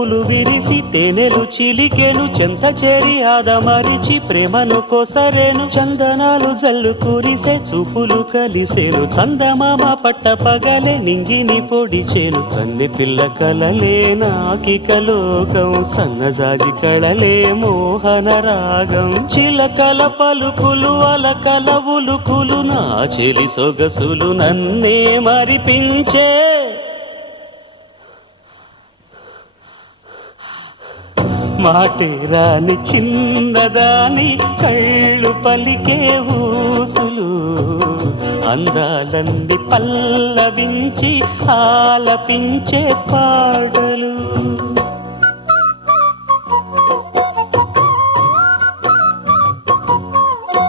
పువ్వులు విరిసి తేనెలు చిలికెను చెంత చేరి ఆదమరిచి ప్రేమను కొసరేను చందనాలు జల్లు కురిసే చూపులు కలిసేను చందమామ పట్ట పగలే నింగిని పొడిచేను కన్నె పిల్ల కలలే నాకిక లోకం సన్నజాజి కళలే మోహన రాగం చిలకల పలుకులు అలకల ఉలుకులు నా చెలి సొగసులు నన్నే మరిపించే మాటే రాని చిన్నదాని కళ్ళు పలికే ఊసులు అందాలన్నీ పల్లవించి ఆలపించే పాటలు